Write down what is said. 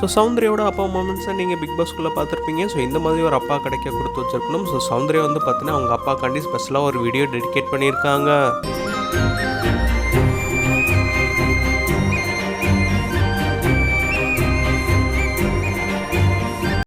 So சௌந்தர்யாவோட அப்பா மொமெண்ட்ஸை நீங்கள் big பாஸ்க்குள்ளே பார்த்துருப்பீங்க. ஸோ இந்த மாதிரி ஒரு அப்பா கிடைக்க கொடுத்து வச்சிருக்கணும். ஸோ சௌந்தர்யா வந்து பார்த்தீங்கன்னா அவங்க அப்பாக்காண்டி ஸ்பெஷலாக ஒரு வீடியோ டெடிகேட் பண்ணியிருக்காங்க.